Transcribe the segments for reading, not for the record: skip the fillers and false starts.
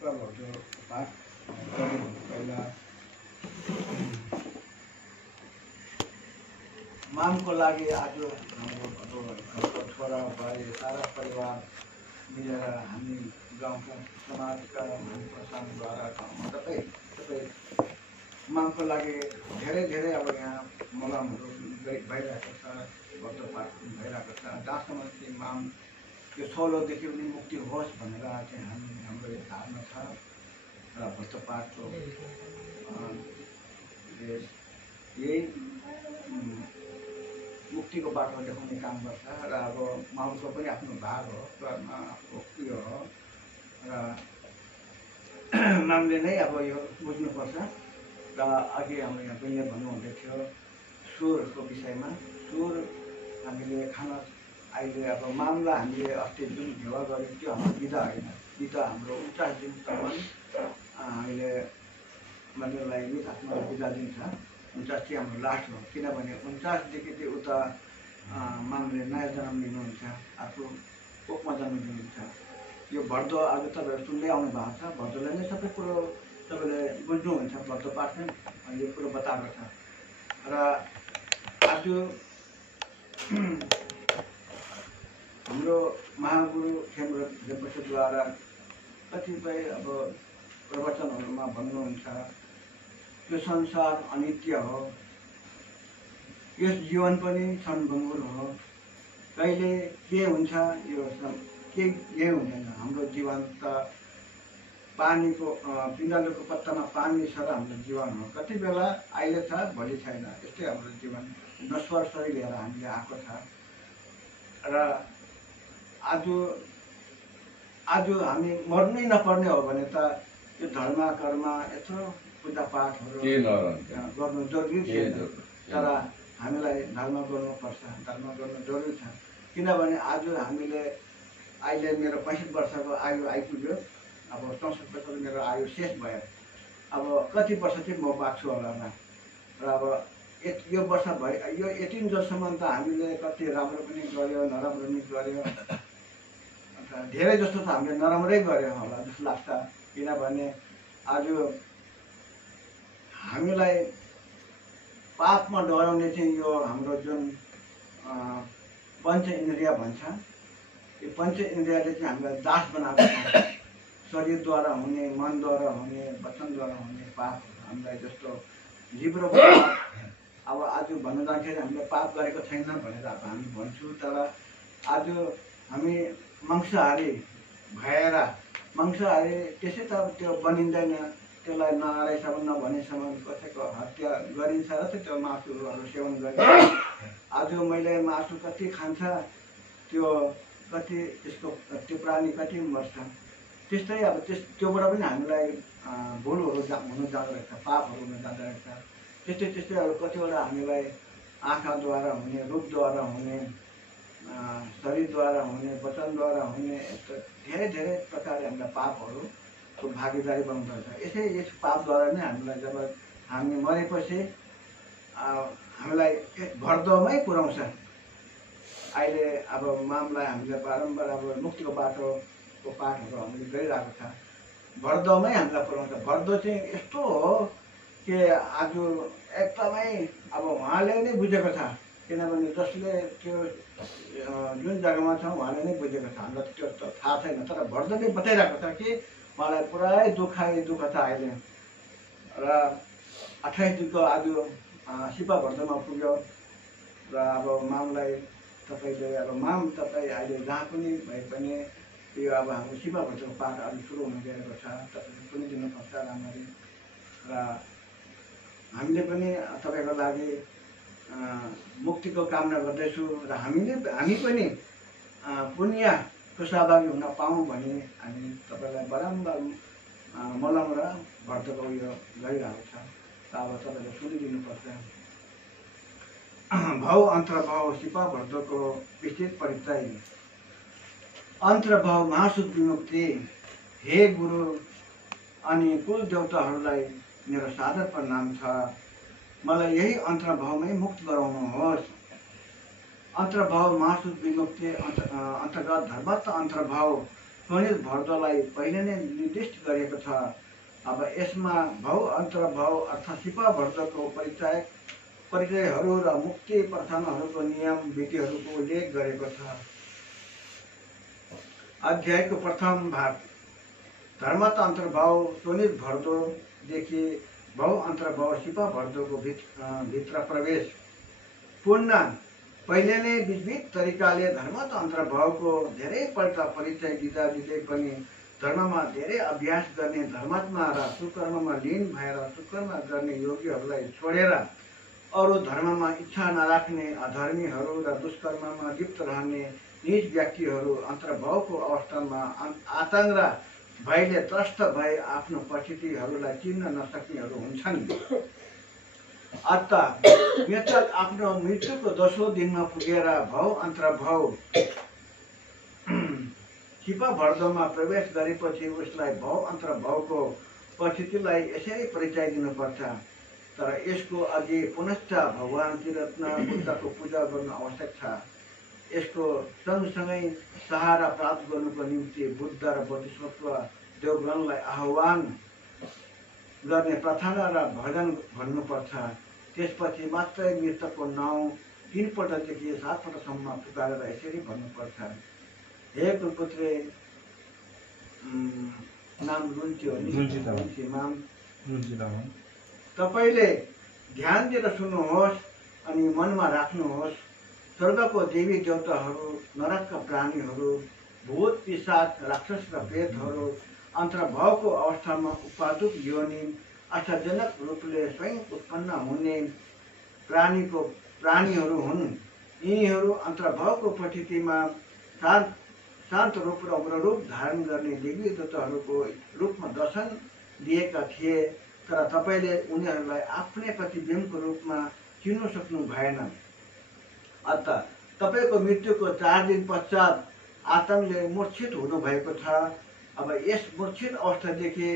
शिवभद्र पाठ पहिला मामको लागि आज हाम्रो छोरा भाइ सारा परिवार मिलेर हामी गाउँका समाजका प्रशासनद्वारा ठाउँमा सबै मामको लागि धेरै अब यहाँ मलमहरू भइरहेको छ, व्रतपाठ भइरहेको छ। जहाँसम्म चाहिँ माम यो सौलोदेखि पनि मुक्ति होस् भनेर चाहिँ हाम्रो यो धारणा छ र व्रतपाठको यही मुक्तिको बाटो देखाउने काम गर्छ र अब मामको पनि आफ्नो भाग हो उयो हो र मामले नै अब यो बुझ्नुपर्छ। र अघि हाम्रो यहाँ पनि भन्नुहुँदै थियो सुरको विषयमा। सुर हामीले खान अहिले अब मामला हामीले अस्ति जुन भेवा गऱ्यौँ त्यो हाम्रो बिदा होइन, बिदा हाम्रो 49 दिनसम्म हामीले मन्दिरलाई आफ्नो बिदा दिन्छ। 49 चाहिँ हाम्रो लास्ट हो, किनभने 49देखि चाहिँ उता मामले नयाँ जन्म लिनुहुन्छ, आफ्नो कोखमा जन्म लिनुहुन्छ। यो भर्दो आज तपाईँहरू सुन्दै आउनु भएको छ, भर्दोलाई नै सबै कुरो तपाईँले बुझ्नुहुन्छ, भर्दो पाठ नै यो कुरो बताएको छ। र आज हाम्रो महागुरु खेमराज देवकोटाद्वारा कतिपय अब प्रवचनहरूमा भन्नुहुन्छ यो संसार अनित्य हो, यस जीवन पनि क्षणभङ्गुर हो, कहिले के हुन्छ यो केही हुँदैन। हाम्रो जीवन त पानीको पिँडालुको पत्तामा पानी छ र हाम्रो जीवन हो, कति बेला अहिले छ भोलि छैन, यस्तै हाम्रो जीवन नश्वर शरीर लिएर हामीले आएको छ। र आज हामी मर्नै नपर्ने हो भने त यो धर्म कर्म यत्रो पूजापाठहरू गर्नु जरुरी छैन, तर हामीलाई धर्म गर्नुपर्छ, धर्म गर्नु जरुरी छ। किनभने आज हामीले अहिले मेरो 65 वर्षको आयु आइपुग्यो, अब 64 वर्षको मेरो आयु शेष भयो। अब कति वर्ष चाहिँ म बाँच्छु होला र अब यो वर्ष भयो, यो 18 वर्षसम्म त हामीले कति राम्रो पनि गर्यो, नराम्रो पनि गर्यो, धेरै जस्तो त हामीले नराम्रै गर्यो होला जस्तो लाग्छ। किनभने आज हामीलाई पापमा डराउने चाहिँ यो हाम्रो जुन पञ्च इन्द्रिय भन्छ, यो पञ्च इन्द्रियले चाहिँ हामीलाई दास बनाएको छ। शरीरद्वारा हुने, मनद्वारा हुने, वचनद्वारा हुने पापहरू हामीलाई जस्तो जिब्रो अब आज भन्नु जाँदाखेरि हामीले पाप गरेको छैन भनेर अब हामी भन्छु, तर आज हामी मांसाहारी भएर मांसाहारी त्यसै त त्यो बनिँदैन, त्यसलाई नआरेसम्म नभनेसम्म कसैको हत्या गरिन्छ र त्यो मासुहरू सेवन गरिन्छ। आज मैले मासु कति खान्छ, त्यो कति त्यसको त्यो प्राणी कति मर्छ, त्यस्तै अब त्योबाट पनि हामीलाई भुलहरू हुनु जाँदो रहेछ, पापहरू हुनु जाँदो रहेछ। त्यस्तै अब कतिवटा हामीलाई आँखाद्वारा हुने, रूपद्वारा हुने, शरीरद्वारा हुने, वचनद्वारा हुने धेरै प्रकारले हामीलाई पापहरूको भागीदारी बनाउँदो रहेछ। यस पापद्वारा नै हामीलाई जब हामी मरेपछि हामीलाई भर्दोमै पुर्याउँछ। अहिले अब मामलाई हामीले बारम्बार अब मुक्तिको बाटोको पाठहरू हामीले गरिरहेको छ, भर्दोमै हामीलाई पुर्याउँछ। भर्दो चाहिँ यस्तो हो कि आज एकदमै अब उहाँले नै बुझेको छ, किनभने जसले त्यो जुन जग्गामा छ उहाँले नै बुझेको छ, हामीलाई त्यो त थाहा छैन, तर भर्दोले बताइरहेको छ कि मलाई पुरै दुःख छ अहिले। र 28 दिनको आज शिवभद्रमा पुग्यो र अब मामलाई तपाईँले अब माम तपाईँ अहिले जहाँ पनि भए पनि यो अब हाम्रो शिवभद्रको पाठ अहिले सुरु हुन गएको छ, तपाईँले सुनिदिनुपर्छ राम्ररी। र हामीले पनि तपाईँको लागि मुक्तिको कामना गर्दैछु र हामी पनि पुण्यको सहभागी हुन पाऊँ भने हामी तपाईँलाई बारम्बार मलम र व्रतको उयो गरिरहेको छ। र अब तपाईँले सुनिदिनुपर्छ। भाव अन्तर्भाव शिवभद्रको विस्तृत परिचय। अन्तर्भाव महासुत विमुक्ति। हे गुरु अनि कुल देवताहरूलाई मेरो सादर प्रणाम छ, मलाई यही अन्तर्भावमै मुक्त गराउनुहोस्। अन्तर्भाव महासुत विमुक्ति अन्तर्गत धर्मस्थ अन्तर्भाव स्वनित भर्दोलाई पहिले नै निर्दिष्ट गरिएको छ। अब यसमा भव अन्तर्भव अर्थात् सिपा भर्दको परिचयहरू र मुक्ति प्रथानहरूको नियम विधिहरूको उल्लेख गरेको छ। अध्यायको प्रथम भाग धर्मत अन्तर्भाव स्वनित भर्दोदेखि भव अन्तर्भाव सिपा भर्दोको भित्र प्रवेश। पूर्ण पहिले नै विविध तरिकाले धर्मत अन्तर्भावको धेरैपल्ट परिचय दिँदा दिँदै पनि धर्ममा धेरै अभ्यास गर्ने धर्मात्मा र सुकर्ममा लीन भएर सुकर्म गर्ने योगीहरूलाई छोडेर अरू धर्ममा इच्छा नराख्ने अधर्मीहरू र दुष्कर्ममा लिप्त रहने निज व्यक्तिहरू अन्तर्भावको अवस्थामा आतंक र भयले त्रस्त भए आफ्नो परिस्थितिहरूलाई चिन्न नसक्नेहरू हुन्छन्। अत मृतक आफ्नो मृत्युको 10औं दिनमा पुगेर भव अन्तर्भाव सिपा भर्दोमा प्रवेश गरेपछि उसलाई भव अन्तर्भावको परिस्थितिलाई यसरी परिचय दिनुपर्छ। तर यसको अघि पुनश्च भगवान त्रिरत्न बुद्धको पूजा गर्नु आवश्यक छ। यसको सँगसँगै सहारा प्राप्त गर्नुको निम्ति बुद्ध र बोधिसत्व देवगणलाई आह्वान गर्ने प्रार्थना र भजन भन्नुपर्छ। त्यसपछि मात्रै मृतकको नाउँ 3 पल्टदेखि 7 पल्टसम्म पुकारेर यसरी भन्नुपर्छ। हे कुलपुत्रे नाम लुन्ची माम तपाईले ध्यान दिएर सुन्नुहोस् अनि मनमा राख्नुहोस्। स्वर्गको देवी देवताहरू, नरकका प्राणीहरू, भूत पिशाच राक्षस र प्रेतहरू अन्तर्भावको अवस्थामा उपादुक योनि आश्चर्यजनक रूपले स्वयं उत्पन्न हुने प्राणीहरू हुन्। यिनीहरू अन्तर्भावको परिस्थितिमा शान्त रूप र उग्र रूप धारण गर्ने देवी देवताहरूको रूपमा दर्शन दिएका थिए। तर तपाईले उनीहरूलाई आफ्नै प्रतिबिम्बको रूपमा चिन्न सक्नु भएन। अत तपाईको मृत्युको 4 दिन पश्चात आतंकले मूर्छित हुनुभएको छ। अब यस मूर्छित अवस्थादेखि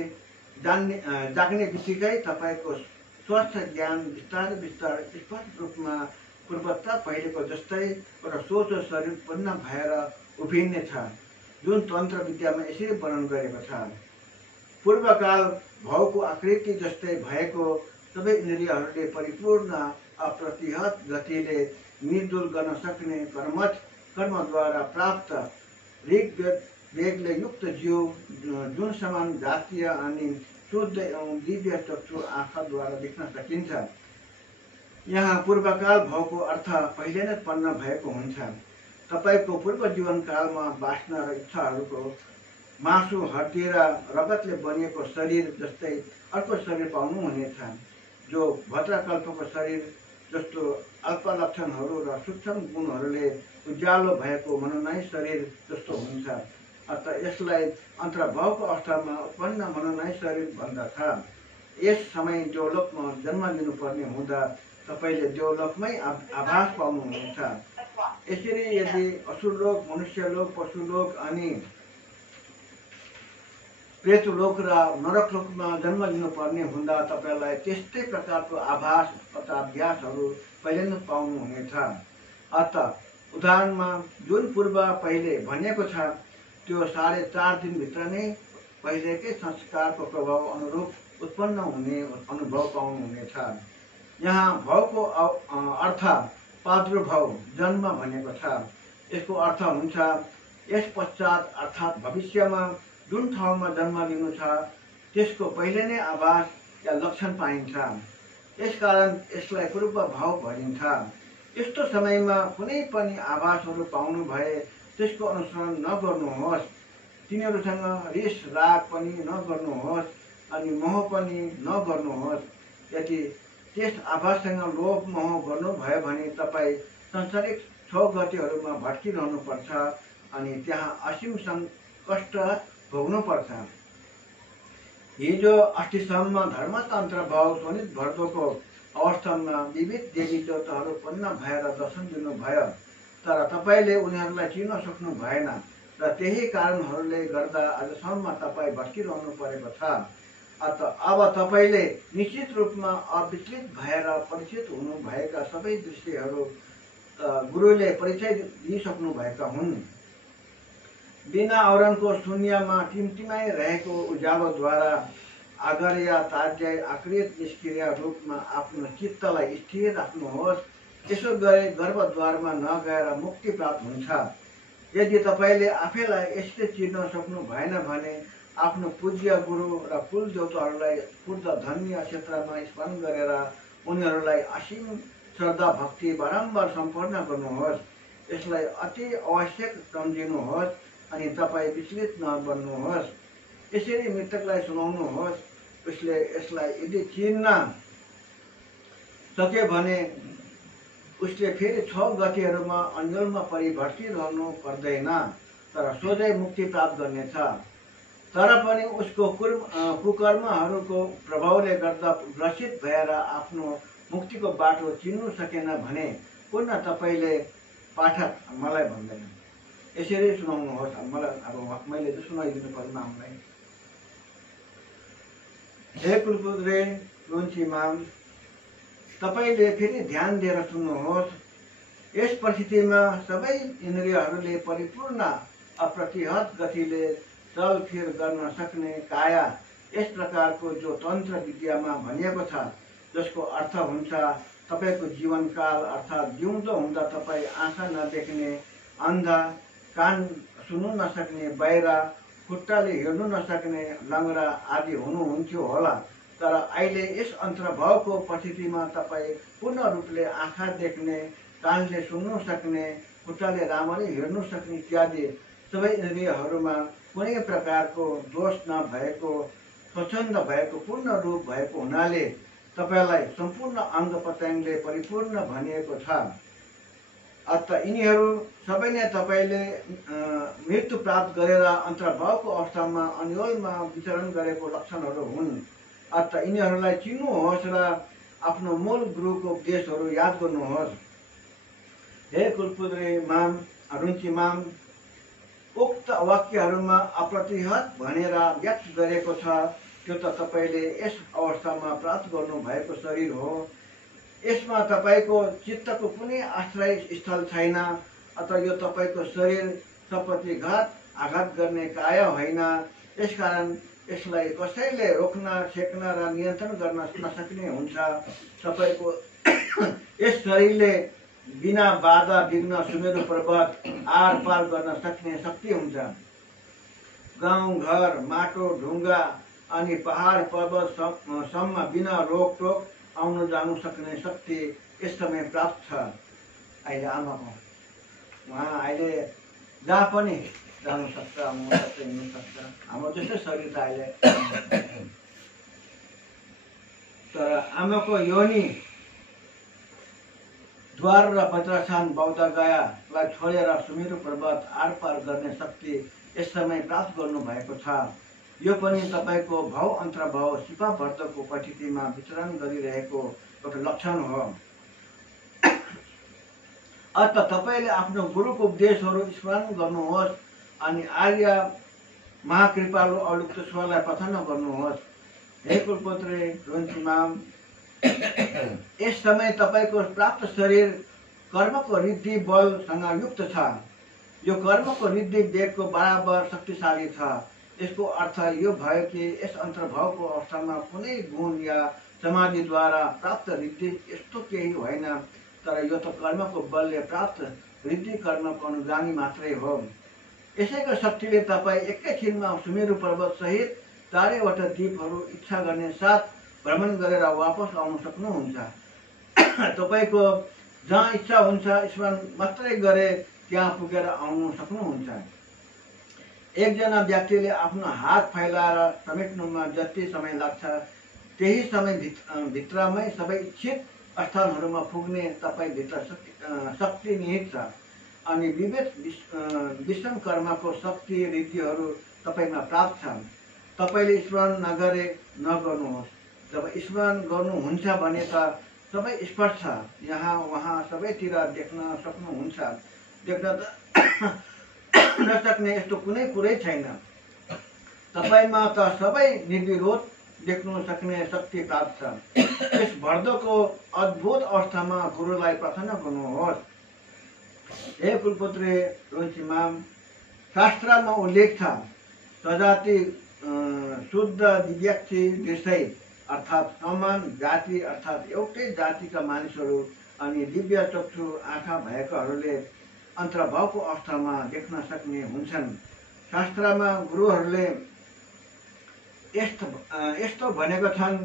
जाग्ने बित्तिकै तपाईको स्वस्थ ज्ञान बिस्तारै बिस्तारै स्पष्ट रूपमा पूर्वता पहिलेको जस्तै एउटा सोझो शरीर उत्पन्न भएर उभिने छ, जुन तन्त्र विद्यामा यसरी वर्णन गरेको छ। पूर्वकाल भावको आकृति जस्तै भएको सबै इन्द्रियहरूले परिपूर्ण अप्रतिहत गतिले मिलजुल गर्न सक्ने कर्मद्वारा प्राप्त वेगले युक्त जीव जुन समान जातीय अनि शुद्ध एवं दिव्य चक्षु आँखाद्वारा देख्न सकिन्छ। यहाँ पूर्वकाल भावको अर्थ पहिले नै उत्पन्न भएको हुन्छ। तपाईको पूर्व जीवन कालमा वासना र इच्छाहरूको मासु हड्डी र रगतले बनिएको शरीर जस्तै अर्को शरीर पाउनुहुनेछ, जो भद्रकल्पको शरीर जस्तो अल्प लक्षणहरू र सूक्ष्म गुणहरूले उज्यालो भएको मनोनय शरीर जस्तो हुन्छ। अत यसलाई अन्तर्भावको अवस्थामा उत्पन्न मनोनय शरीर भन्दछ। यस समय देवलोकमा जन्म लिनुपर्ने हुँदा तपाईले देवलोकमै आभास पाउनुहुनेछ। यसरी यदि असुरलोक, मनुष्यलोक, पशुलोक अनि प्रेतलोक र नरकलोकमा जन्म लिनुपर्ने हुँदा तपाईलाई त्यस्तै प्रकारको आभास तथा अभ्यासहरू पहिले नै पाउनुहुनेछ। अत उदाहरणमा जुन पूर्व पहिले भनिएको छ त्यो 4.5 दिनभित्र नै पहिलेकै संस्कारको प्रभाव अनुरूप उत्पन्न हुने अनुभव पाउनुहुनेछ। यहाँ भावको अर्थ प्रादुर्भाव जन्म भनेको छ। यसको अर्थ हुन्छ यस पश्चात अर्थात् भविष्यमा जुन ठाउँमा जन्म लिनु छ त्यसको पहिले नै आभास या लक्षण पाइन्छ। यसकारण यसलाई पूर्व भाव भनिन्छ। यस्तो समयमा कुनै पनि आभासहरू पाउनु भए त्यसको अनुसरण नगर्नुहोस्। तिनीहरूसँग रिस राग पनि नगर्नुहोस् अनि मोह पनि नगर्नुहोस्। यदि त्यस आभाससँग लोभ मोह गर्नुभयो भने तपाईँ सांसारिक छौगतिहरूमा भट्किरहनुपर्छ अनि त्यहाँ असीम कष्ट भोग्नुपर्छ। हिजो अस्तिसम्म धर्मतन्त्र भाव स्वनित भर्दोको अवस्थामा विविध देवी देवताहरू उत्पन्न भएर दर्शन दिनुभयो, तर तपाईले उनीहरूलाई चिन्न सक्नु भएन र त्यही कारणहरूले गर्दा आजसम्म तपाईँ भट्किरहनु परेको छ। अत अब तपाईले निश्चित रूपमा अविचलित भएर परिचित हुनुभएका सबै दृश्यहरू गुरुले परिचय दिइसक्नु भएका हुन्। बिना औरनको शून्यमा टिमटिमाइरहेको उज्यालोद्वारा आगर्य ताज्य आकृत निष्क्रिय रूपमा आफ्नो चित्तलाई स्थिर राख्नुहोस्। त्यसो गरे गर्भद्वारमा नगएर मुक्ति प्राप्त हुन्छ। यदि तपाईँले आफैलाई यसले चिन्न सक्नु भएन भने आफ्नो पूज्य गुरु र कुलदेवताहरूलाई पूर्ण धन्य क्षेत्रमा स्मरण गरेर उनीहरूलाई असीम श्रद्धा भक्ति बारम्बार सम्पन्न गर्नुहोस्। यसलाई अति आवश्यक सम्झिनुहोस् अनि तपाईँ विचलित नबन्नुहोस्। यसरी मृतकलाई सुनाउनुहोस्। उसले यसलाई यदि चिन्न सक्यो भने उसले फेरि 6 गतिहरूमा अन्यलमा परिवर्तित रहनु पर्दैन, तर सोझै मुक्ति प्राप्त गर्नेछ। तर पनि उसको कुकर्महरूको प्रभावले गर्दा ग्रसित भएर आफ्नो मुक्तिको बाटो चिन्नु सकेन भने पुनः तपाईँले पाठक मलाई भन्दैन यसरी सुनाउनुहोस्। मलाई अब मैले त सुनाइदिनु पर्यो आफूलाई। हे कुलपुत्रे रुन्चीमाम, तपाईँले फेरि ध्यान दिएर सुन्नुहोस्। यस परिस्थितिमा सबै इन्द्रियहरूले परिपूर्ण अप्रतिहत गतिले चलफिर गर्न सक्ने काया यस प्रकारको जो तन्त्र विद्यामा भनिएको छ, जसको अर्थ हुन्छ तपाईँको जीवनकाल अर्थात् जिउँदो हुँदा तपाईँ आँखा नदेख्ने अन्धा, कान सुन्नु नसक्ने बहिरा, खुट्टाले हिँड्नु नसक्ने लङ्गडा आदि हुनुहुन्थ्यो होला। तर अहिले यस अन्तर्भावको परिस्थितिमा तपाईँ पूर्ण रूपले आँखा देख्ने, कानले सुन्नु सक्ने, खुट्टाले राम्ररी हिँड्नु सक्ने इत्यादि सबै इन्द्रियहरूमा कुनै प्रकारको दोष नभएको, स्वच्छन्द भएको पूर्ण रूप भएको हुनाले तपाईँलाई सम्पूर्ण अङ्ग प्रत्यङ्गले परिपूर्ण भनिएको छ। अत यिनीहरू सबै नै तपाईँले मृत्यु प्राप्त गरेर अन्तर्भावको अवस्थामा अन्यलमा विचरण गरेको लक्षणहरू हुन्। अत यिनीहरूलाई चिन्नुहोस् र आफ्नो मूल गुरुको उपदेशहरू याद गर्नुहोस्। हे कुलपुत्री माम, रुचि माम, उक्त वाक्यहरूमा अप्रतिहत भनेर व्यक्त गरेको छ, त्यो त तपाईँले यस अवस्थामा प्राप्त गर्नुभएको शरीर हो। यसमा तपाईँको चित्तको कुनै आश्रय स्थल छैन। अत यो तपाईँको शरीर सपतिघात आघात गर्ने काया होइन। यसकारण यसलाई कसैले रोक्न, छेक्न र नियन्त्रण गर्न नसक्ने हुन्छ। तपाईँको यस शरीरले बिना बाधा विघ्न सुमेरु पर्वत आर पार गर्न सक्ने शक्ति हुन्छ। गाउँ घर, माटो ढुङ्गा अनि पहाड पर्वत सम्म बिना रोकटोक आउनु जानु सक्ने शक्ति यस समय प्राप्त छ। अहिले आमाको उहाँ अहिले जहाँ पनि जानु सक्छ, आउनु सक्छ, हिँड्नु सक्छ। हाम्रो जस्तै शरीर त अहिले, तर आमाको योनि द्वार र वज्रस्थान बौद्धगयालाई छोडेर सुमेरु पर्वत आरपार गर्ने शक्ति यस समय प्राप्त गर्नुभएको छ। यो पनि तपाईँको भाव अन्तर्भाव सिपावर्धको परिस्थितिमा विचरण गरिरहेको एउटा लक्षण हो। अत तपाईँले आफ्नो गुरुको उपदेशहरू स्मरण गर्नुहोस् अनि आर्य महाकृपालु अवलुप्तेश्वरलाई प्रार्थना गर्नुहोस्। हे कुलपुत्री रुन्चीमाम, यस समय तपाईँको प्राप्त शरीर कर्मको रिद्धि बलसँग युक्त छ। यो कर्मको रिद्धि वेगको बराबर शक्तिशाली छ। यसको अर्थ यो भयो कि यस अन्तर्भावको अवस्थामा कुनै गुण या समाधिद्वारा प्राप्त रिद्धि यस्तो केही होइन, तर यो त कर्मको बलले प्राप्त रिद्धि कर्मको अनुगामी मात्रै हो। यसैको शक्तिले तपाईँ एकैछिनमा सुमेरु पर्वत सहित 4वटा द्वीपहरू इच्छा गर्ने साथ भ्रमण गरेर वापस आउन सक्नुहुन्छ। तपाईँको जहाँ इच्छा हुन्छ स्मरण मात्रै गरे त्यहाँ पुगेर आउनु सक्नुहुन्छ। एकजना व्यक्तिले आफ्नो हात फैलाएर समेट्नुमा जति समय लाग्छ त्यही समय भित्रमै सबै इच्छित स्थानहरूमा पुग्ने तपाईँभित्र शक्ति निहित छ। अनि विवेक विषम कर्मको शक्ति रिद्धिहरू तपाईँमा प्राप्त छ। तपाईँले स्मरण नगरे नगर्नुहोस्। जब स्मरण गर्नुहुन्छ भने त सबै स्पष्ट छ, यहाँ वहाँ सबैतिर देख्न सक्नुहुन्छ। देख्न त नसक्ने यस्तो कुनै कुरै छैन। तपाईँमा त सबै निर्विरोध देख्नु सक्ने शक्ति प्राप्त छ। यस भर्दोको अद्भुत अवस्थामा गुरुलाई प्रार्थना गर्नुहोस्। हे कुलपुत्री रुन्चीमाम, शास्त्रमा उल्लेख छ, सजाति शुद्ध दिव्याक्षी दृश्य अर्थात् समान जाति अर्थात् एउटै जातिका मानिसहरू अनि दिव्य चक्षु आँखा भएकाहरूले अन्तर्भावको अवस्थामा देख्न सक्ने हुन्छन्। शास्त्रमा गुरुहरूले यस्तो भनेका छन्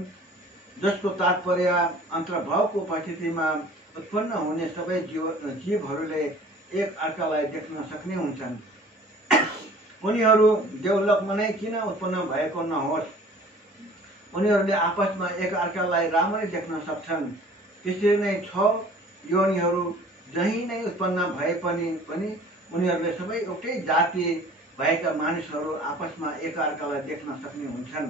जसको तात्पर्य अन्तर्भावको परिस्थितिमा उत्पन्न हुने सबै जीवहरूले एक अर्कालाई देख्न सक्ने हुन्छन्। उनीहरू देवलोकमा नै किन उत्पन्न भएको नहोस्, उनीहरूले आपसमा एक अर्कालाई राम्ररी देख्न सक्छन्। त्यसरी नै 6 योनिहरू जहीँ नै उत्पन्न भए पनि उनीहरूले सबै एउटै जाति भएका मानिसहरू आपसमा एक अर्कालाई देख्न सक्ने हुन्छन्।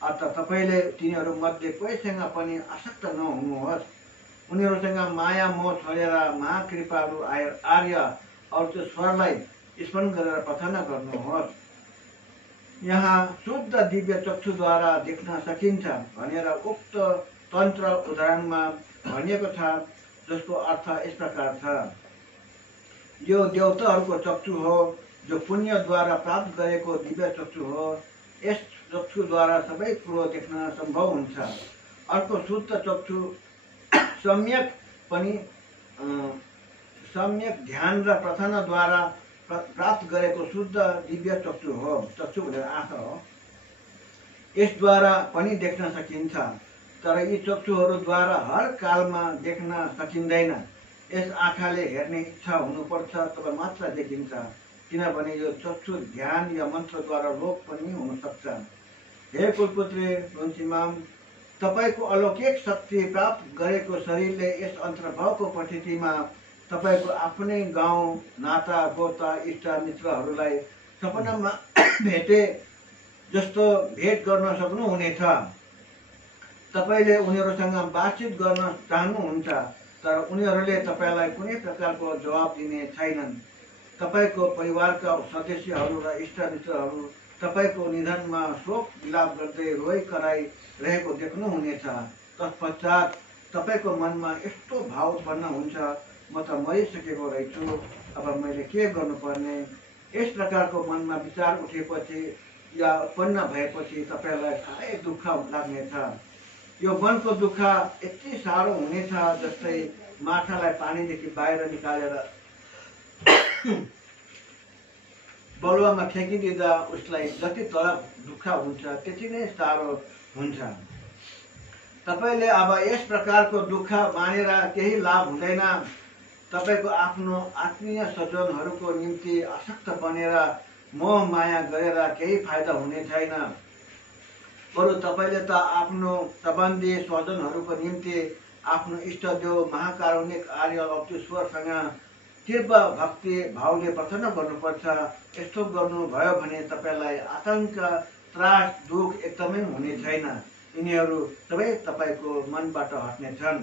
अत तपाईँले तिनीहरू मध्ये कोहीसँग पनि आसक्त नहुनुहोस्। उनीहरूसँग माया मोह छोडेर महाकृपालु आर्य अर्थ स्वरलाई स्मरण गरेर प्रार्थना गर्नुहोस्। यहाँ शुद्ध दिव्य चक्षुद्वारा देख्न सकिन्छ भनेर उक्त तन्त्र उदाहरणमा भनिएको छ, जसको अर्थ यस प्रकार छ, यो देवताहरूको चक्षु हो, जो पुण्यद्वारा प्राप्त गरेको दिव्य चक्षु हो। यस चक्षुद्वारा सबै कुरो देख्न सम्भव हुन्छ। अर्को शुद्ध चक्षु सम्यक ध्यान र प्रार्थनाद्वारा प्राप्त गरेको शुद्ध दिव्य चक्षु हो। चक्षु भनेर आँखा हो। यसद्वारा पनि देख्न सकिन्छ, तर यी चक्षुहरूद्वारा हर कालमा देख्न सकिँदैन। यस आँखाले हेर्ने इच्छा हुनुपर्छ, तब मात्र देखिन्छ, किनभने यो चक्षु ध्यान या मन्त्रद्वारा लोप पनि हुन सक्छ। हे कुलपुत्री रुन्चीमाम, तपाईँको अलौकिक शक्ति प्राप्त गरेको शरीरले यस अन्तर्भावको परिस्थितिमा तपाईँको आफ्नै गाउँ नाता गोता इष्ट मित्रहरूलाई सपनामा भेटे जस्तो भेट गर्न सक्नुहुनेछ। तपाईँले उनीहरूसँग बातचित गर्न चाहनुहुन्छ, तर उनीहरूले तपाईँलाई कुनै प्रकारको जवाब दिने छैनन्। तपाईँको परिवारका सदस्यहरू र इष्ट मित्रहरू तपाईँको निधनमा शोक विलाप गर्दै रोइ कराइ रहेको देख्नुहुनेछ। तत्पश्चात तपाईँको मनमा यस्तो भाव उत्पन्न हुन्छ, म त मरिसकेको रहेछु, अब मैले के गर्नुपर्ने। यस प्रकारको मनमा विचार उठेपछि या उत्पन्न भएपछि तपाईँलाई साह्रै दुःख लाग्नेछ। यो मनको दुःख यति साह्रो हुनेछ जस्तै माछालाई पानीदेखि बाहिर निकालेर बलुवामा फ्याँकिदिँदा उसलाई जति तलब दुःख हुन्छ त्यति नै साह्रो हुन्छ। तपाईँले अब यस प्रकारको दुःख मानेर केही लाभ हुँदैन। तपाईँको आफ्नो आत्मीय स्वजनहरूको निम्ति आसक्त बनेर मोह माया गरेर केही फाइदा हुने छैन। बरु तपाईँले त आफ्नो सम्बन्धी स्वजनहरूको निम्ति आफ्नो इष्टदेव महाकारुणिक आर्य अप्तेश्वरसँग तीव्र भक्ति भावले प्रार्थना गर्नुपर्छ। यस्तो गर्नुभयो भने तपाईँलाई आतंक त्रास दुःख एकदमै हुने छैन। यिनीहरू सबै तपाईँको मनबाट हट्नेछन्।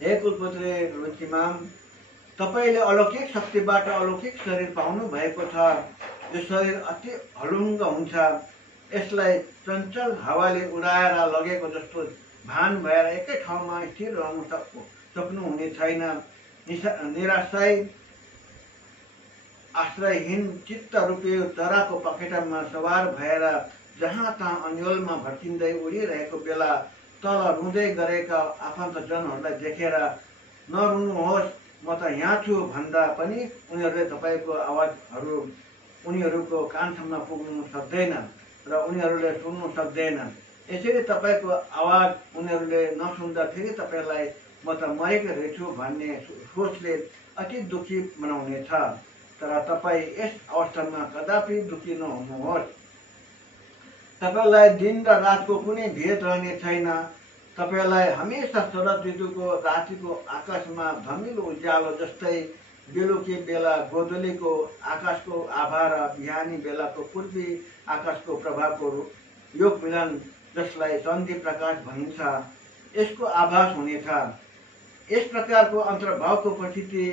हे कुलपुत्री रुचिमाम, तपाईँले अलौकिक शक्तिबाट अलौकिक शरीर पाउनु भएको छ। यो शरीर अति हलुङ्ग हुन्छ। यसलाई चञ्चल हावाले उडाएर लगेको जस्तो भान भएर एकै ठाउँमा स्थिर रहनु सक्नुहुने छैन। निराशय आश्रयहीन चित्त रूपी चराको पखेटामा सवार भएर जहाँ तहाँ अन्यलमा भट्किँदै उडिरहेको बेला तल रुँदै गरेका आफन्तजनहरूलाई देखेर नरुनुहोस्, म त यहाँ छु भन्दा पनि उनीहरूले तपाईँको आवाजहरू उनीहरूको कानसम्म पुग्नु सक्दैन र उनीहरूले सुन्नु सक्दैन। यसरी तपाईँको आवाज उनीहरूले नसुन्दा फेरि तपाईँलाई म त मरेको रहेछु भन्ने सोचले अति दुःखी बनाउनेछ। तर तपाईँ यस अवस्थामा कदापि दुःखी नहुनुहोस्। तपाईँलाई दिन र रातको कुनै भेद रहने छैन। तपाईँलाई हमेसा शरद ऋतुको रातिको आकाशमा धमिलो उज्यालो जस्तै बेलुकी बेला गोधुलीको आकाशको आभा र बिहानी बेलाको पूर्वी आकाशको प्रभावको योग मिलन जसलाई सन्धि प्रकाश भनिन्छ, यसको आभास हुनेछ। यस प्रकारको अन्तर्भावको परिस्थिति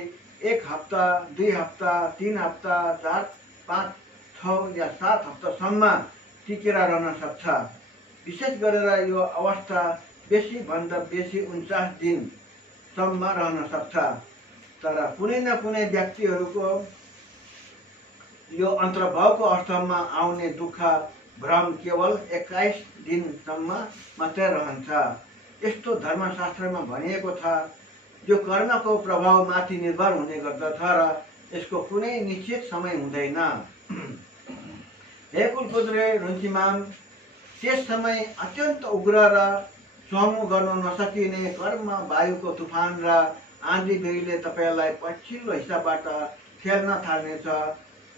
1 हप्ता 2 हप्ता 3 हप्ता 4 5 6 या 7 हप्तासम्म टिकेर रहन सक्छ। विशेष गरेर यो अवस्था बेसी भन्दा बेसी 49 दिनसम्म रहन सक्छ। तर कुनै न कुनै व्यक्तिहरूको यो अन्तर्भावको अवस्थामा आउने दुःख भ्रम केवल 21 दिनसम्म मात्रै रहन्छ। यस्तो धर्मशास्त्रमा भनिएको छ। यो कर्मको प्रभावमाथि निर्भर हुने गर्दछ र यसको कुनै निश्चित समय हुँदैन। हे कुलपुत्रे रुन्चीमाम, त्यस समय अत्यन्त उग्र र सहनु गर्न नसकिने कर्म वायुको तुफान र आँधी बेरीले तपाईँलाई पछिल्लो हिस्साबाट खेल्न थाल्नेछ।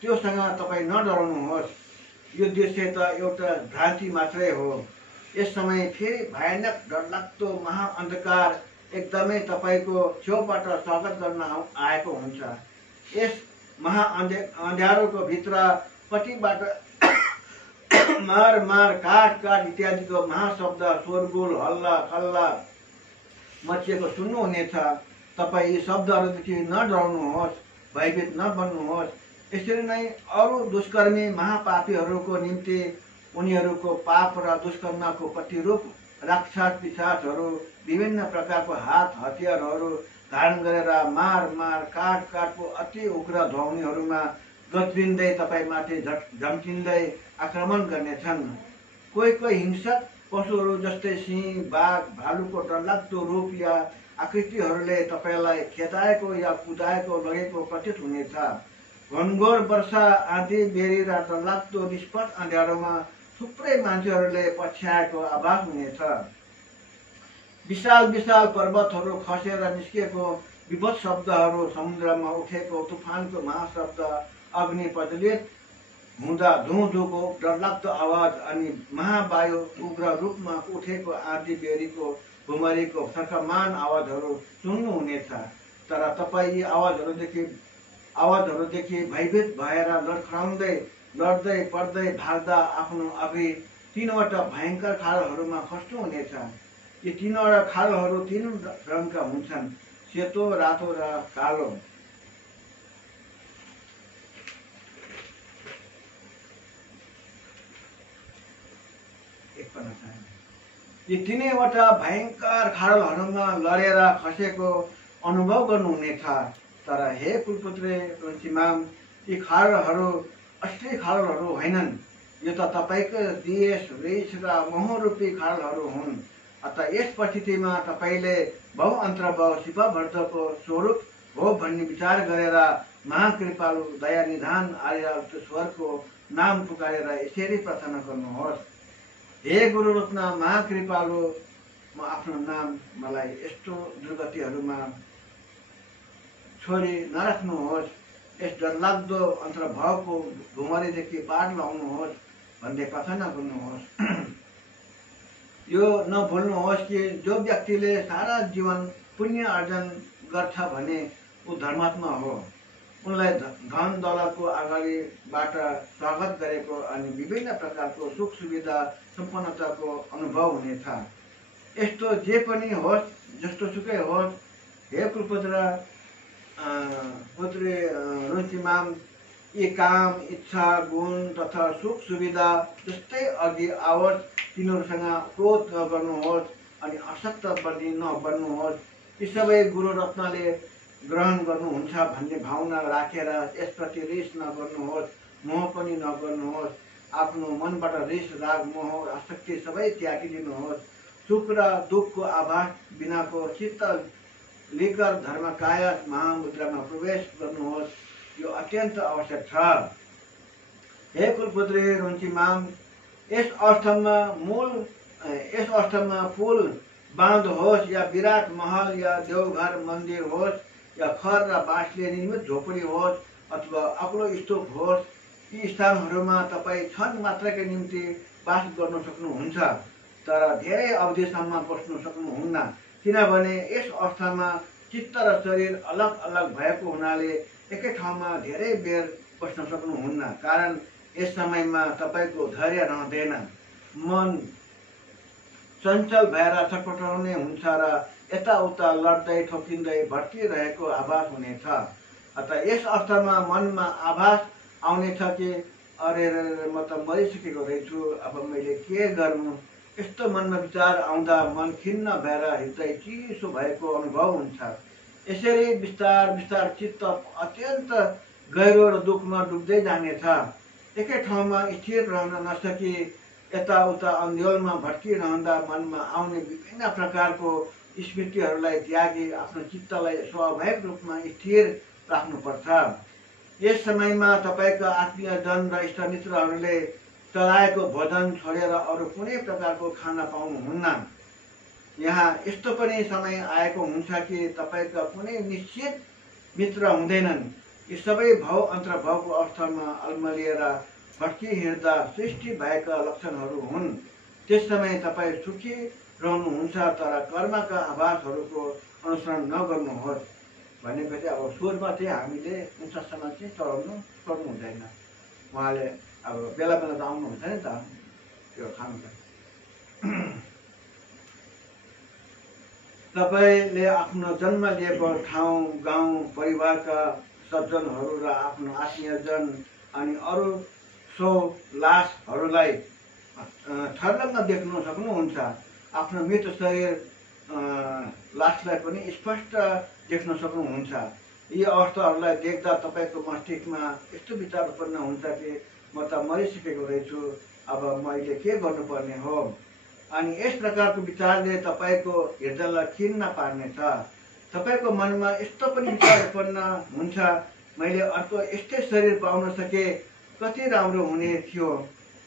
त्योसँग तपाईँ नडराउनुहोस्। यो दृश्य त एउटा भ्रान्ति मात्रै हो। यस समय फेरि भयानक डरलाग्दो महाअन्धकार एकदमै तपाईँको छेउबाट स्वागत गर्न आएको हुन्छ। यस महाअँध्यारोको भित्रपट्टिबाट मार मार काट काट इत्यादिको महाशब्द शोरगोल हल्ला खल्ला मचिएको सुन्नुहुनेछ। तपाईँ यी शब्दहरूदेखि नडराउनुहोस्, भयभीत नबन्नुहोस्। यसरी नै अरू दुष्कर्मी महापापीहरूको निम्ति उनीहरूको पाप र दुष्कर्मको प्रतिरूप राक्षस पिशाचहरू विभिन्न प्रकारको हात हतियारहरू धारण गरेर मार मार काट काटको अति उग्र ध्वनिहरूमा गतिँदै तपाईँमाथि झम्किँदै आक्रमण गर्नेछन्। कोही कोही हिंसक पशुहरू जस्तै सिंह बाघ भालुको डरलाग्दो रूप या आकृतिहरूले तपाईँलाई खेदाएको या कुदाएको लगेको प्रतीत हुनेछ। घनघोर वर्षा आँधी बेरी र डरलाग्दो निष्पट अँध्यारोमा थुप्रै मान्छेहरूले पछ्याएको आभास हुनेछ। विशाल विशाल पर्वतहरू खसेर निस्किएको विभत्स शब्दहरू, समुद्रमा उठेको तुफानको महाशब्द, अग्नि प्रज्वलित हुँदा धुधुको डरलाग्दो आवाज अनि महावायु उग्र रूपमा उठेको आँधी बेरीको भुमरीको सर्कमान आवाजहरू सुन्नुहुनेछ। तर तपाईँ यी आवाजहरूदेखि भयभीत भएर लडखडाउँदै लड्दै पड्दै भाग्दा आफ्नो अघि 3वटा भयङ्कर खालहरूमा खस्नुहुनेछ। यी 3वटा खालहरू 3 रङका हुन्छन्, सेतो, रातो र कालो। यी 3वटा भयङ्कर खालहरूमा लडेर खसेको अनुभव गर्नुहुनेछ। तर हे कुलपुत्रे रुन्चीमाम, यी खालहरू असली खालहरू होइनन्। यो त तपाईँको द्वेष, रिस र मोहरूपी खालहरू हुन्। अतः यस परिस्थितिमा तपाईँले बहुअन्तर्भाव शिवभद्रको स्वरूप हो भन्ने विचार गरेर महाकृपालु दयानिधान आर्याश्वरको नाम पुकारेर यसरी प्रार्थना गर्नुहोस्। हे गुरुरत्न महाकृपालु, म आफ्नो नाम मलाई यस्तो दुर्गतिहरूमा छोडी नराख्नुहोस्। यस डरलाग्दो अन्तर्भावको भुमरीदेखि पार लगाउनुहोस् भन्दै प्रार्थना गर्नुहोस्। यो नभुल्नुहोस् कि जो व्यक्तिले सारा जीवन पुण्य आर्जन गर्छ भने ऊ धर्मात्मा हो। उनलाई धन दौलतको अगाडिबाट स्वागत गरेको अनि विभिन्न प्रकारको सुख सुविधा सम्पन्नताको अनुभव हुनेछ। यस्तो जे पनि होस्, जस्तो सुकै होस्, हे कुलपुत्र पुत्री रुन्चीमाम, यी काम, इच्छा, गुण तथा सुख सुविधा जस्तै अघि आवोस्, तिनीहरूसँग क्रोध नगर्नुहोस् अनि असक्त नबन्नुहोस्। यी सबै गुरु रत्नले ग्रहण गर्नुहुन्छ भन्ने भावना राखेर यसप्रति रिस नगर्नुहोस्, मोह पनि नगर्नुहोस्। आफ्नो मनबाट रिस, राग, मोह, आसक्ति सबै त्यागिदिनुहोस्। सुख र दुःखको आभास बिनाको चित्त लिकर धर्मकाय महामुद्रामा प्रवेश गर्नुहोस्। यो अत्यन्त आवश्यक छ। हे कुलपुत्री रुन्चीमाम, यस अवस्थामा पुल बाँध होस् या विराट महल या देवघर मन्दिर होस् या खर र बाँसले निर्मित झोपडी होस् अथवा अग्लो स्तूप होस्, यी स्थानहरूमा तपाईँ क्षण मात्रकै निम्ति वास गर्न सक्नुहुन्छ। तर धेरै अवधिसम्म बस्न सक्नुहुन्न, किनभने यस अवस्थामा चित्त र शरीर अलग अलग भएको हुनाले एकै ठाउँमा धेरै बेर बस्न सक्नुहुन्न। कारण यस समयमा तपाईँको धैर्य रहँदैन, मन चञ्चल भएर छटपटाउने हुन्छ र यताउता लड्दै ठोकिँदै भड्किरहेको आभास हुनेछ। अतः यस अवस्थामा मनमा आभास आउनेछ कि अरे म त मरिसकेको रहेछु, अब मैले के गर्नु। यस्तो मनमा विचार आउँदा मन खिन्न भएर हृदय चिसो भएको अनुभव हुन्छ। यसरी बिस्तार बिस्तार चित्त अत्यन्त गहिरो र दुःखमा डुब्दै जानेछ। एकै ठाउँमा स्थिर रहन नसकी यताउता अन्योलमा भट्किरहँदा मनमा आउने विभिन्न प्रकारको स्मृतिहरूलाई त्यागी आफ्नो चित्तलाई स्वाभाविक रूपमा स्थिर राख्नुपर्छ। यस समयमा तपाईँका आत्मीयजन र इष्टमित्रहरूले चलाएको भोजन छोडेर अरू कुनै प्रकारको खाना पाउनुहुन्न। यहाँ यस्तो पनि समय आएको हुन्छ कि तपाईँका कुनै निश्चित मित्र हुँदैनन्। यी सबै भाव अन्तर्भावको अवस्थामा अल्मलिएर भट्किहिँड्दा सृष्टि भएका लक्षणहरू हुन्। त्यस समय तपाईँ सुखी रहनुहुन्छ, तर कर्मका आभासहरूको अनुसरण नगर्नुहोस्। भनेपछि अब सुरुमा चाहिँ हामीले उच्चसम्म चाहिँ चढ्नु हुँदैन। उहाँले अब बेला बेला त आउनुहुन्छ नि त त्यो खानु त। तपाईँले आफ्नो जन्म लिएको ठाउँ, गाउँ, परिवारका सज्जनहरू र आफ्नो आत्मीयजन अनि अरू लासहरूलाई छर्लङ्ग देख्न सक्नुहुन्छ। आफ्नो मृत शरीर लासलाई पनि स्पष्ट देख्न सक्नुहुन्छ। यी अवस्थाहरूलाई देख्दा तपाईँको मस्तिष्कमा यस्तो विचार उत्पन्न हुन्छ कि म त मरिसकेको रहेछु, अब मैले के गर्नुपर्ने हो। अनि यस प्रकारको विचारले तपाईँको हृदयलाई खिन्न पार्नेछ। तपाईँको मनमा यस्तो पनि विचार उत्पन्न हुन्छ, मैले अर्को यस्तै शरीर पाउन सके कति राम्रो हुने थियो।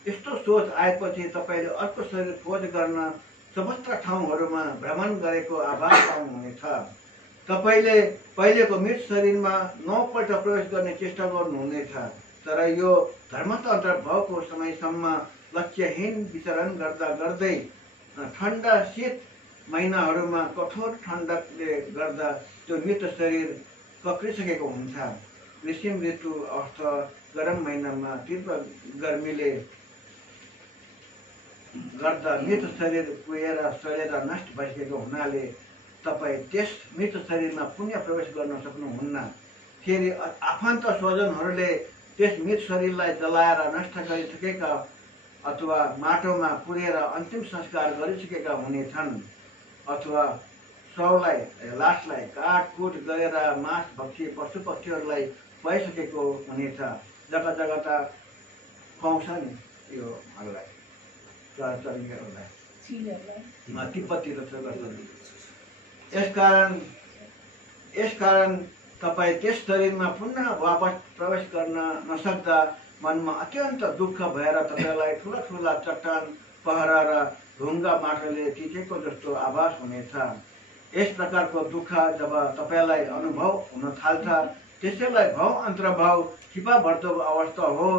यस्तो सोच आएपछि तपाईँले अर्को शरीर खोज गर्न सर्वत्र ठाउँहरूमा भ्रमण गरेको आभास पाउनुहुनेछ। तपाईँले पहिलेको मृत शरीरमा 9 पल्ट प्रवेश गर्ने चेष्टा गर्नुहुनेछ, तर यो धर्मतन्त्र भावको समयसम्म लक्ष्यहीन विचरण गर्दा गर्दै ठन्डा शीत महिनाहरूमा कठोर ठण्डकले गर्दा त्यो मृत शरीर कक्रिसकेको हुन्छ। ग्रीष्म ऋतु अवस्था गरम महिनामा तीव्र गर्मीले गर्दा मृत शरीर कुहेर सडेर नष्ट भइसकेको हुनाले तपाईँ त्यस मृत शरीरमा पुनः प्रवेश गर्न सक्नुहुन्न। फेरि आफन्त स्वजनहरूले त्यस मृत शरीरलाई जलाएर नष्ट गरिसकेका अथवा माटोमा पुरेर अन्तिम संस्कार गरिसकेका हुनेछन्, अथवा लासलाई काटकुट गरेर मांस भक्षी पशु पक्षीहरूलाई खुवाइसकेको हुनेछ। जग्गा जग्गा त खुवाउँछ नि यो हरूलाई, चराचुरुङ्गीहरूलाई तिब्बततिर यसकारण तपाईँ त्यस शरीरमा पुनः वापस प्रवेश गर्न नसक्दा मनमा अत्यन्त दुःख भएर तपाईँलाई ठुला ठुला चट्टान पहरा र ढुङ्गा माटोले टिकेको जस्तो आभास हुनेछ। यस प्रकारको दुःख जब तपाईँलाई अनुभव हुन थाल्छ, त्यसैलाई भाव अन्तर्भाव छिपा बढ्दो अवस्था हो।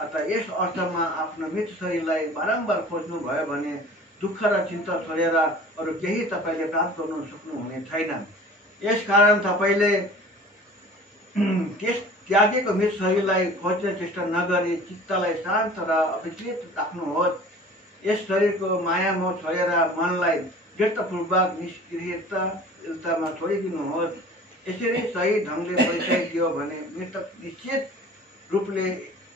अतः यस अवस्थामा आफ्नो मृत शरीरलाई बारम्बार खोज्नु भयो भने दुःख र चिन्ता छोडेर अरू केही तपाईँले प्राप्त गर्नु सक्नुहुने छैन। यसकारण तपाईँले त्यस त्यागेको मृत शरीरलाई खोज्ने चेष्टा नगरी चित्तलाई शान्त र अविचलित राख्नुहोस्। यस शरीरको माया मोह छोडेर मनलाई दृढतापूर्वक निष्क्रियतामा छोडिदिनुहोस्। यसरी सही ढङ्गले परिचय दियो भने मृतक निश्चित रूपले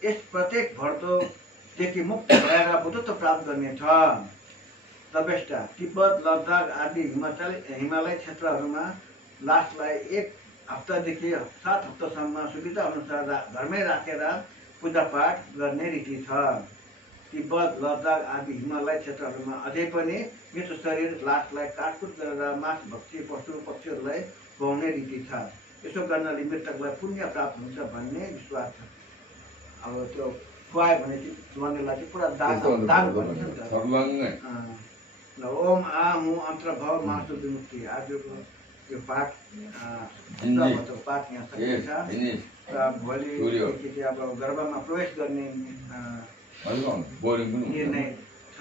यस प्रत्येक भर्दोदेखि मुक्त भएर बुद्धत्व प्राप्त गर्नेछ। तबेष्टा तिब्बत, लद्दाख आदि हिमालय क्षेत्रहरूमा लासलाई 1 हप्तादेखि 7 हप्तासम्म सुविधा अनुसार घरमै राखेर पूजापाठ गर्ने रीति छ। तिब्बत, लद्दाख आदि हिमालय क्षेत्रहरूमा अझै पनि मृत शरीर लासलाई काटकुट गरेर मांस भक्षी पशु पक्षीहरूलाई खुवाउने रीति छ। यसो गर्नाले मृतकलाई पुण्य प्राप्त हुन्छ भन्ने विश्वास छ। अब त्यो खुवायो भने चाहिँ गर्नेलाई चाहिँ पुरा दान गर्छ नि त। ओम आ मु अन्तर्भाव मासु विमुक्ति आजको यो पाठ पाठ यहाँ सकिन्छ र भोलिदेखि चाहिँ अब गर्भमा प्रवेश गर्ने निर्णय छ।